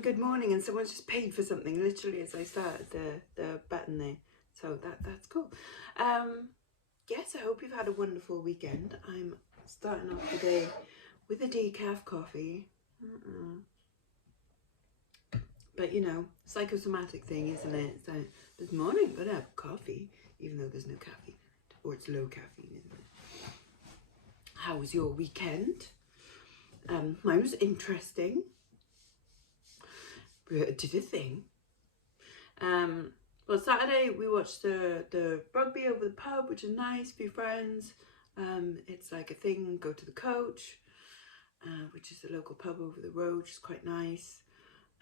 good morning, and someone's just paid for something literally as I started the button there. So that's cool. Yes, I hope you've had a wonderful weekend. I'm starting off the day with a decaf coffee. But you know, psychosomatic thing, isn't it? So this morning I'm gonna have coffee, even though there's no caffeine in it, or it's low caffeine, isn't it? How was your weekend? Mine was interesting. Did a thing. Well, Saturday we watched the rugby over the pub, which is nice. A few friends. It's like a thing. Go to the Coach, which is a local pub over the road, which is quite nice.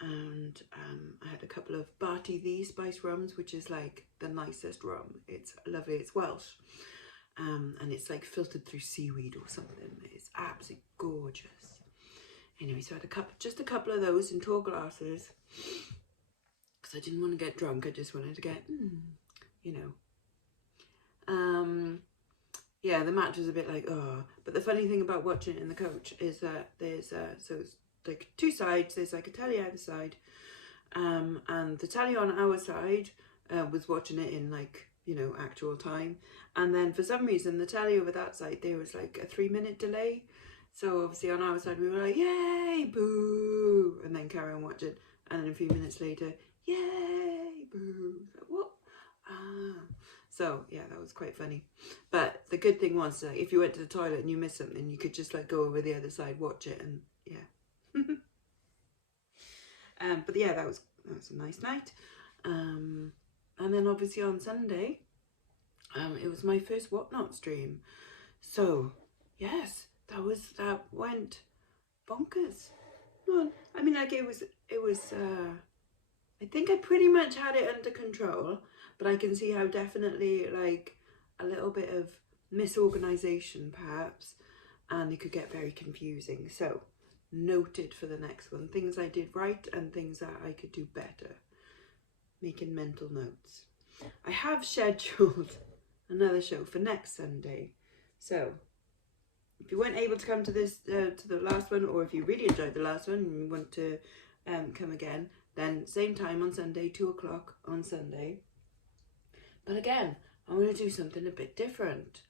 And I had a couple of Barty the Spice rums, which is like the nicest rum. It's lovely. It's Welsh, and it's like filtered through seaweed or something. It's absolutely gorgeous. Anyway, so I had just a couple of those in tall glasses. I didn't want to get drunk. I just wanted to get, you know. Yeah, the match was a bit like, oh. But the funny thing about watching it in the Coach is that there's, so it's like two sides. There's like a telly either side. And the telly on our side was watching it in like, you know, actual time. And then for some reason, the telly over that side, there was like a 3-minute delay. So obviously on our side, we were like, yay, boo. And then carry on watching. And then a few minutes later, yay, boo. Like, what? So yeah, that was quite funny. But the good thing was that if you went to the toilet and you missed something, you could just like go over the other side, watch it, and yeah. But yeah, that was a nice night. And then obviously on Sunday, it was my first WhatNot stream. So yes, that went bonkers. Well, I mean, like it was I think I pretty much had it under control, but I can see how definitely like a little bit of misorganization perhaps, and it could get very confusing. So noted for the next one, things I did right and things that I could do better. Making mental notes. I have scheduled another show for next Sunday. So if you weren't able to come to this to the last one, or if you really enjoyed the last one and you want to come again, then same time on Sunday, 2 o'clock on Sunday. But again, I want to do something a bit different.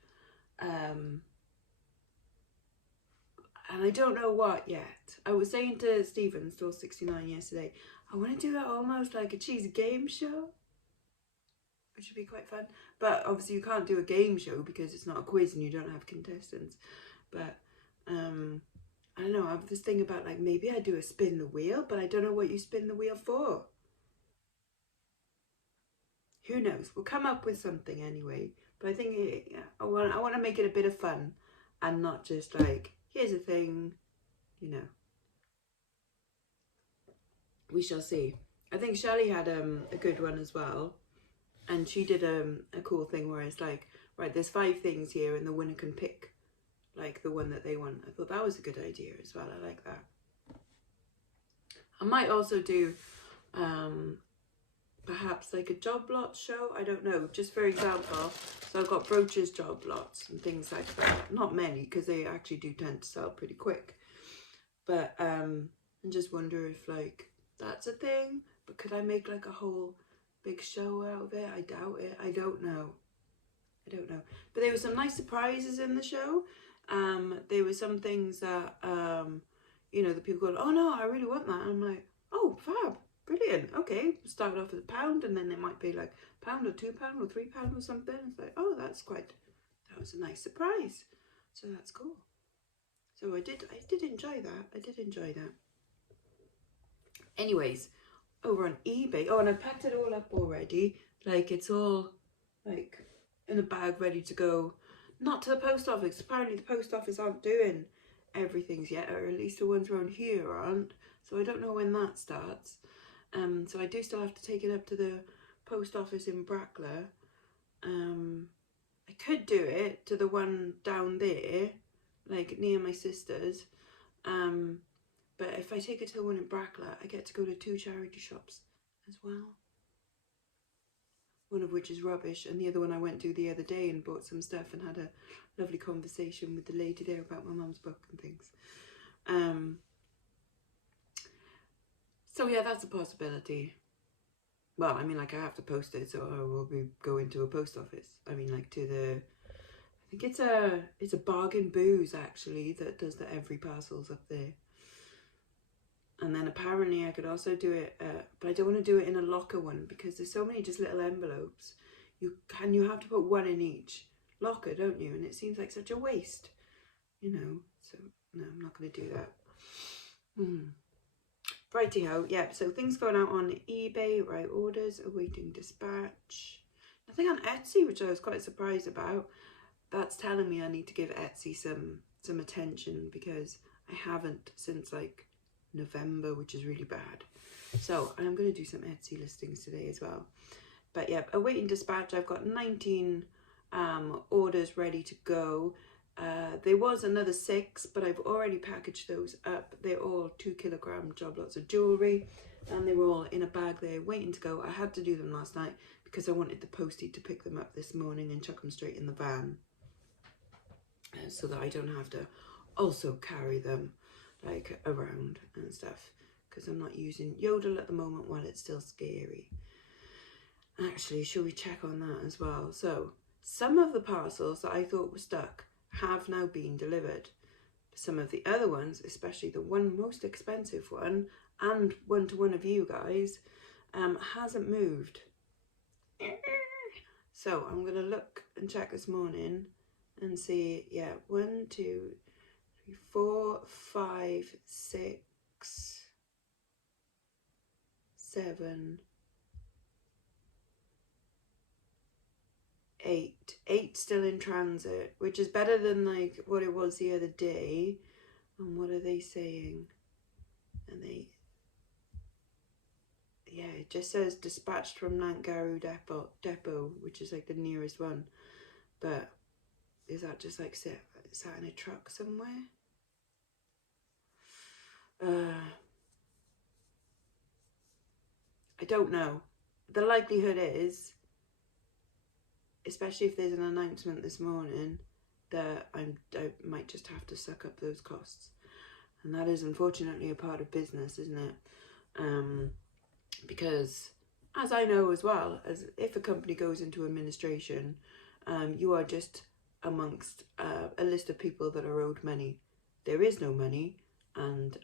And I don't know what yet. I was saying to Stephen, Store 69 yesterday, I want to do it almost like a cheesy game show, which would be quite fun. But obviously you can't do a game show because it's not a quiz and you don't have contestants. But I don't know, I have this thing about like maybe I do a spin the wheel, but I don't know what you spin the wheel for. Who knows? We'll come up with something anyway. But I think I want to make it a bit of fun and not just like, here's a thing, you know. We shall see. I think Shelley had a good one as well. And she did a cool thing where it's like, right, there's 5 things here and the winner can pick like the one that they want. I thought that was a good idea as well. I like that. I might also do perhaps like a job lot show. I don't know, just for example. So I've got brooches job lots and things like that. Not many, because they actually do tend to sell pretty quick. But I just wonder if like that's a thing. But could I make like a whole big show out of it? I doubt it. I don't know. But there were some nice surprises in the show. There were some things that you know, the people going, oh no, I really want that. And I'm like, oh, fab, brilliant. Okay, start off with £1, and then it might be like £1 or £2 or £3 or something. It's like, oh, that was a nice surprise. So that's cool. So I did enjoy that. Anyways, over on eBay. Oh, and I packed it all up already. Like it's all like in a bag ready to go. Not to the post office. Apparently the post office aren't doing everything yet, or at least the ones around here aren't. So I don't know when that starts. So I do still have to take it up to the post office in Bracelet. I could do it to the one down there, like near my sister's. But if I take it to the one in Bracelet, I get to go to 2 charity shops as well. One of which is rubbish, and the other one I went to the other day and bought some stuff and had a lovely conversation with the lady there about my mum's book and things. So yeah, that's a possibility. Well, I mean, like, I have to post it, so I will be going to a post office. I mean, like, to the, I think it's a Bargain Booze, actually, that does the every parcels up there. And then apparently I could also do it, but I don't want to do it in a locker one, because there's so many just little envelopes. You have to put one in each locker, don't you? And it seems like such a waste, you know. So no, I'm not going to do that. Righty-ho, yeah, so things going out on eBay, right, orders, awaiting dispatch. Nothing on Etsy, which I was quite surprised about. That's telling me I need to give Etsy some attention, because I haven't since like November, which is really bad. So I'm going to do some Etsy listings today as well. But yeah, awaiting dispatch, I've got 19 orders ready to go. There was another 6, but I've already packaged those up. They're all 2 kilogram job lots of jewellery, and they were all in a bag there waiting to go. I had to do them last night because I wanted the postie to pick them up this morning and chuck them straight in the van, so that I don't have to also carry them like around and stuff, because I'm not using Yodel at the moment while it's still scary. Actually, shall we check on that as well? So some of the parcels that I thought were stuck have now been delivered. Some of the other ones, especially the one most expensive one, and one to one of you guys, hasn't moved. So I'm going to look and check this morning and see, yeah, 1, 2, 3, 4, 5, 6, 7, 8 still in transit, which is better than like what it was the other day. And what are they saying? And it just says dispatched from Nantgarw depot, which is like the nearest one. But is that just like sat in a truck somewhere? I don't know. The likelihood is, especially if there's an announcement this morning, that I might just have to suck up those costs. And that is unfortunately a part of business, isn't it? Because as I know as well, as if a company goes into administration, you are just amongst a list of people that are owed money. There is no money, and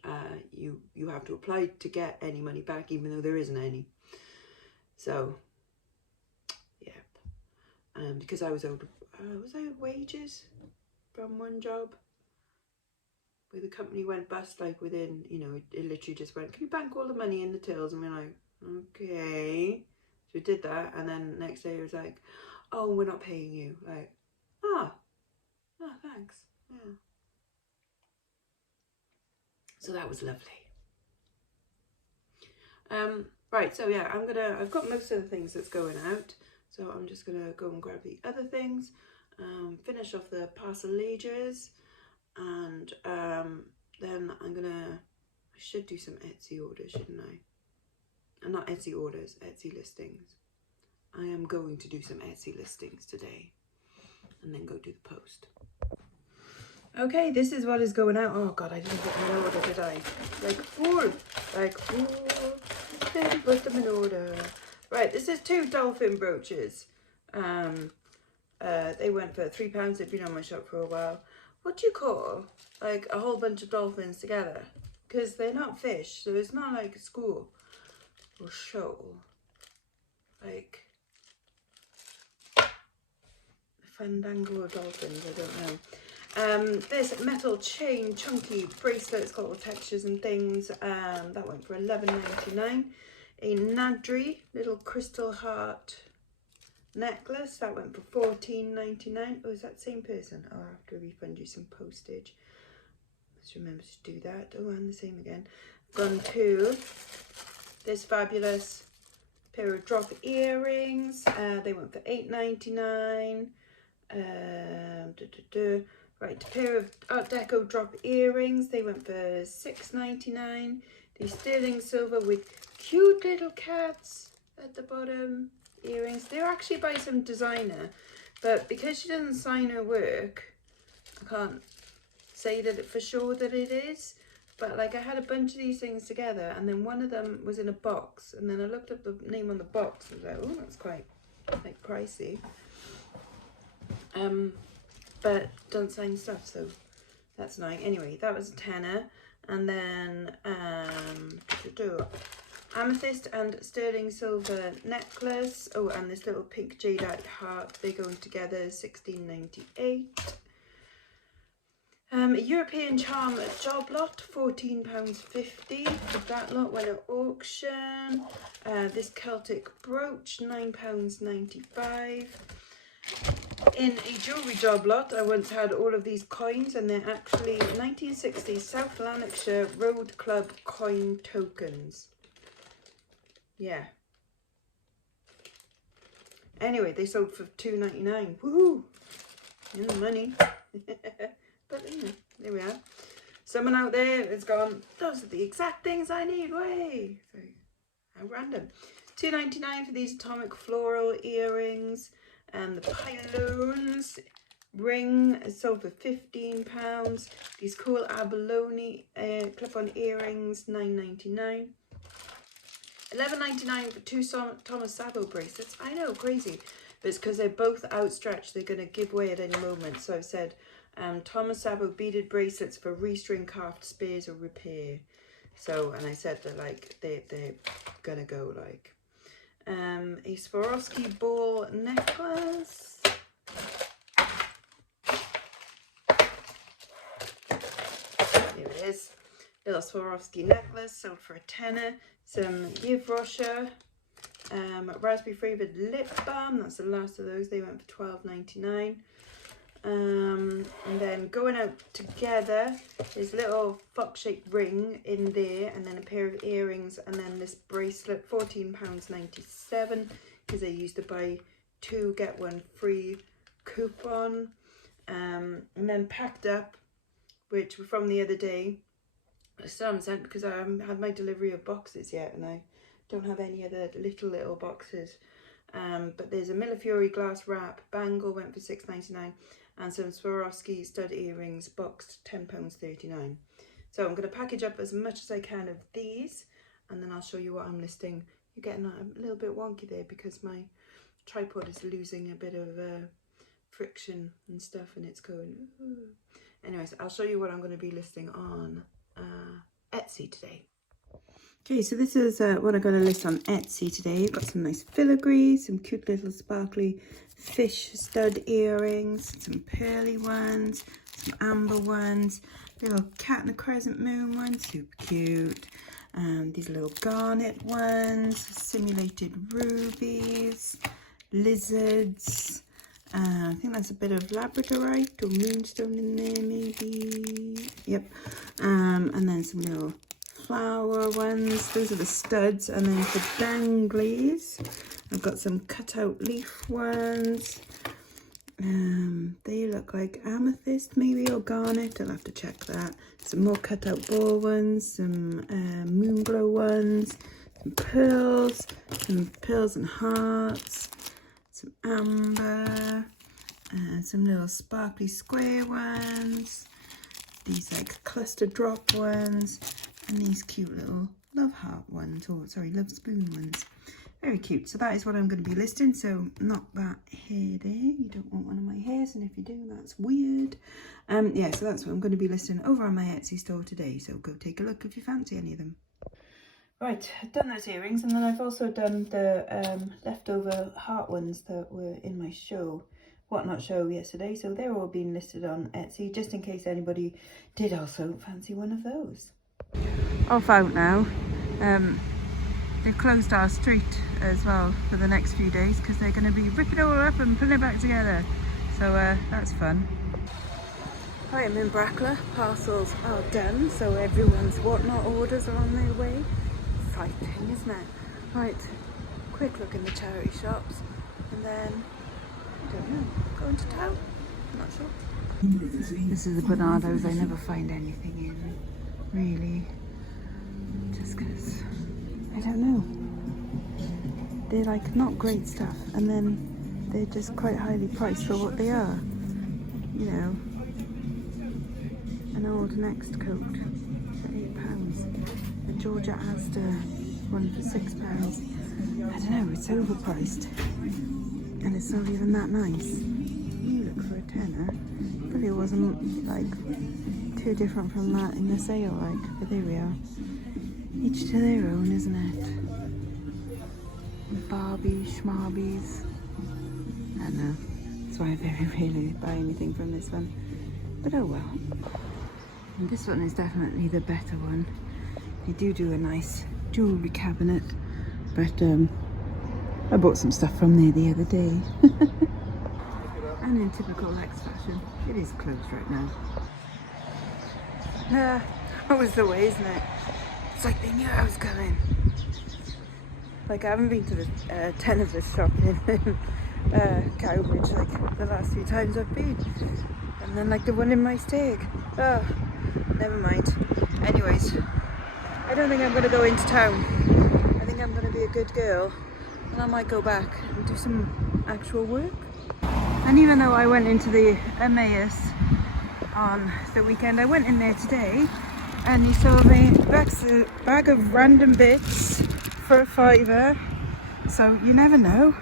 you have to apply to get any money back, even though there isn't any. So because I was owed, was I owed wages from one job where the company went bust, like within, you know, it literally just went, can you bank all the money in the tills? And we're like, okay. So we did that, and then next day it was like, oh, we're not paying you. Like, oh, thanks. Yeah. So that was lovely. Right, so yeah, I've got most of the things that's going out. So I'm just gonna go and grab the other things, finish off the parcelages, and then I should do some Etsy orders, shouldn't I? Not Etsy orders, Etsy listings. I am going to do some Etsy listings today, and then go do the post. Okay, this is what is going out. Oh God, I didn't put them in order, did I? Didn't put them in order. Right, this is 2 dolphin brooches. They went for £3. They've been on my shop for a while. What do you call like a whole bunch of dolphins together? Because they're not fish, so it's not like a school or shoal. Like Fandango dolphins, I don't know. This metal chain chunky bracelet, it's got all textures and things. That went for £11.99. A Nadri little crystal heart necklace, that went for £14.99. Oh, is that the same person? I'll have to refund you some postage. Let's remember to do that. Oh, and the same again. Gone to this fabulous pair of drop earrings. They went for £8.99. Right, a pair of Art Deco drop earrings. They went for £6.99. These sterling silver with cute little cats at the bottom earrings. They're actually by some designer, but because she doesn't sign her work, I can't say that for sure that it is. but like I had a bunch of these things together, and then one of them was in a box, and then I looked up the name on the box and was like, oh, that's quite like pricey. But don't sign stuff, so that's annoying. Anyway, that was a tenner. And then amethyst and sterling silver necklace. Oh, and this little pink jadeite heart. They go together, £16.98. A European charm job lot, £14.50. That lot went at auction. This Celtic brooch, £9.95. In a jewellery job lot, I once had all of these coins, and they're actually 1960s South Lanarkshire Road Club coin tokens. Yeah. Anyway, they sold for £2.99. Woohoo! In the money. But you know, there we are. Someone out there has gone, those are the exact things I need. Way. So, how random. £2.99 for these atomic floral earrings. And the pylons ring is sold for £15. These cool abalone clip-on earrings, £9.99. £11.99 for two Thomas Sabo bracelets. I know, crazy. But it's because they're both outstretched. They're going to give way at any moment. So I've said Thomas Sabo beaded bracelets for restring, carved spares or repair. So, and I said that like they're going to go like. A Swarovski ball necklace. There it is. Little Swarovski necklace sold for a tenner. Some Yves raspberry flavoured lip balm. That's the last of those. They went for £12.99. And then going out together is little fox-shaped ring in there, and then a pair of earrings, and then this bracelet, £14.97, because I used to buy 2 get 1 free coupon. And then packed up, which were from the other day. I still haven't sent because I haven't had my delivery of boxes yet, and I don't have any other little boxes. But there's a Millefiori glass wrap bangle, went for £6.99, and some Swarovski stud earrings, boxed, £10.39. So I'm going to package up as much as I can of these, and then I'll show you what I'm listing. You're getting a little bit wonky there because my tripod is losing a bit of friction and stuff, and it's going ooh. Anyways, I'll show you what I'm going to be listing on Etsy today. Okay, so this is what I'm going to list on Etsy today. I've got some nice filigrees, some cute little sparkly fish stud earrings, some pearly ones, some amber ones, little cat and a crescent moon ones, super cute. These little garnet ones, simulated rubies, lizards. I think that's a bit of labradorite or moonstone in there maybe. Yep. And then some little flower ones. Those are the studs. And then for danglies, I've got some cutout leaf ones. They look like amethyst maybe or garnet. I'll have to check that. Some more cutout ball ones, some moon glow ones, some pearls and hearts, some amber, some little sparkly square ones, these like cluster drop ones, and these cute little love heart ones, or sorry, love spoon ones. Very cute. So that is what I'm going to be listing. So not that hair there. You don't want one of my hairs, and if you do, that's weird. Yeah, so that's what I'm going to be listing over on my Etsy store today. So go take a look if you fancy any of them. Right, I've done those earrings, and then I've also done the leftover heart ones that were in my show, WhatNot show yesterday. So they're all being listed on Etsy, just in case anybody did also fancy one of those. Off out now. They've closed our street as well for the next few days because they're going to be ripping it all up and putting it back together. So that's fun. Hi, I'm in Bracelet. Parcels are done, so everyone's WhatNot orders are on their way. Exciting, isn't it? Right, quick look in the charity shops, and then, I don't know, go into town. I'm not sure. This is the Bernardo's. I never find anything in, really. Just because, I don't know. They're like not great stuff, and then they're just quite highly priced for what they are, you know. And old next coat for £8. The Georgia Asda one for £6. I don't know, it's overpriced. And it's not even that nice. You look for a tenner, but it wasn't like too different from that in the sale, like. But there we are. Each to their own, isn't it? Barbies, schmarbies. I don't know. That's why I very rarely buy anything from this one. But oh well. And this one is definitely the better one. They do a nice jewellery cabinet. But I bought some stuff from there the other day. And in typical Lex fashion, it is closed right now. Nah, that was the way, isn't it? It's like they knew I was coming. Like, I haven't been to the Tennis shop in Cowbridge like the last few times I've been. And then like the one in my steak. Oh, never mind. Anyways, I don't think I'm going to go into town. I think I'm going to be a good girl. And I might go back and do some actual work. And even though I went into the Emmaus on the weekend, I went in there today and he sold me a bag of random bits for £5. So you never know.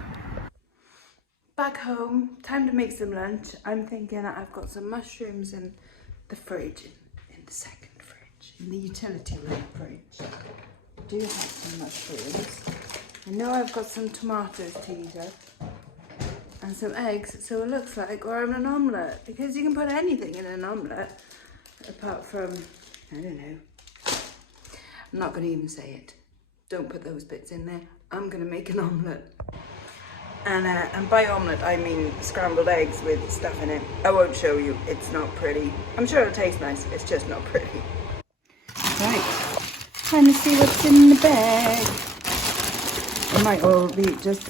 Back home, time to make some lunch. I'm thinking I've got some mushrooms in the fridge, in the second fridge, in the utility room fridge. I do have some mushrooms. I know I've got some tomatoes to use up and some eggs, so it looks like we're having an omelette, because you can put anything in an omelette apart from, I don't know. I'm not going to even say it. Don't put those bits in there. I'm going to make an omelette. And by omelette, I mean scrambled eggs with stuff in it. I won't show you. It's not pretty. I'm sure it'll taste nice. It's just not pretty. Right. Time to see what's in the bag. It might all be just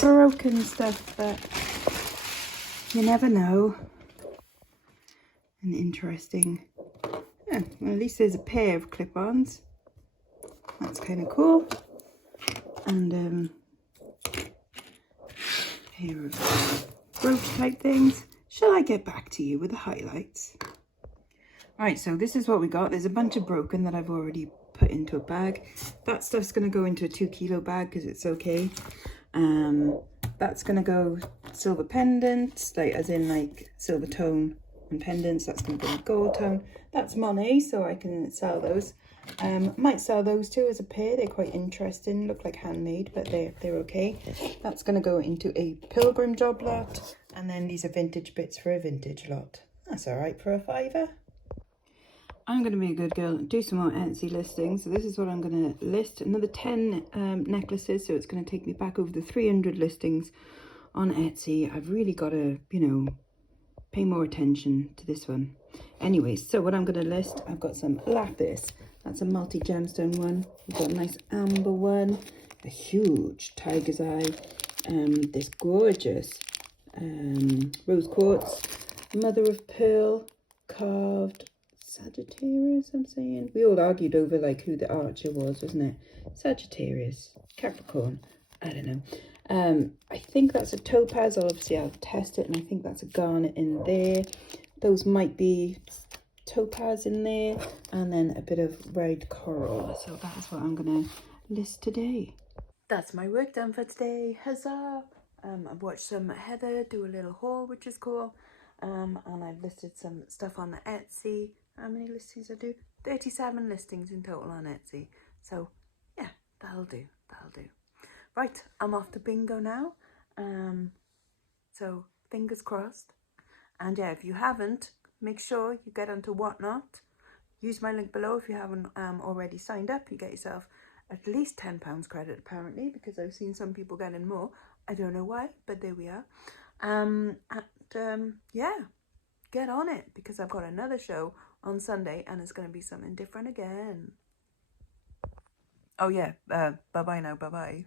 broken stuff, but you never know. An interesting... Yeah, well, at least there's a pair of clip-ons. That's kind of cool. And pair of brooch type things. Shall I get back to you with the highlights? Right, so this is what we got. There's a bunch of broken that I've already put into a bag. That stuff's going to go into a 2 kilo bag because it's okay. That's going to go silver pendants, like as in like silver tone and pendants. That's going to go gold tone. That's money, so I can sell those. Might sell those two as a pair. They're quite interesting, look like handmade, but they're okay. That's going to go into a pilgrim job lot, and then these are vintage bits for a vintage lot. That's all right for a £5. I'm going to be a good girl and do some more Etsy listings. So this is what I'm going to list, another 10 necklaces, so it's going to take me back over the 300 listings on Etsy. I've really got to, you know, pay more attention to this one. Anyways, so what I'm going to list, I've got some lapis. That's a multi-gemstone one. We've got a nice amber one, a huge tiger's eye, this gorgeous rose quartz, mother of pearl, carved Sagittarius, I'm saying. We all argued over like who the archer was, wasn't it? Sagittarius, Capricorn, I don't know. I think that's a topaz. Obviously I'll test it, and I think that's a garnet in there. Those might be topaz in there, and then a bit of red coral. So that is what I'm gonna list today. That's my work done for today. Huzzah! I've watched some Heather do a little haul, which is cool. And I've listed some stuff on the Etsy. How many listings I do? 37 listings in total on Etsy. So yeah, that'll do. Right, I'm off to bingo now. So fingers crossed. And yeah, if you haven't, make sure you get onto WhatNot. Use my link below if you haven't already signed up. You get yourself at least £10 credit apparently, because I've seen some people getting more. I don't know why, but there we are. Yeah, get on it, because I've got another show on Sunday and it's going to be something different again. Oh yeah, bye-bye now, bye-bye.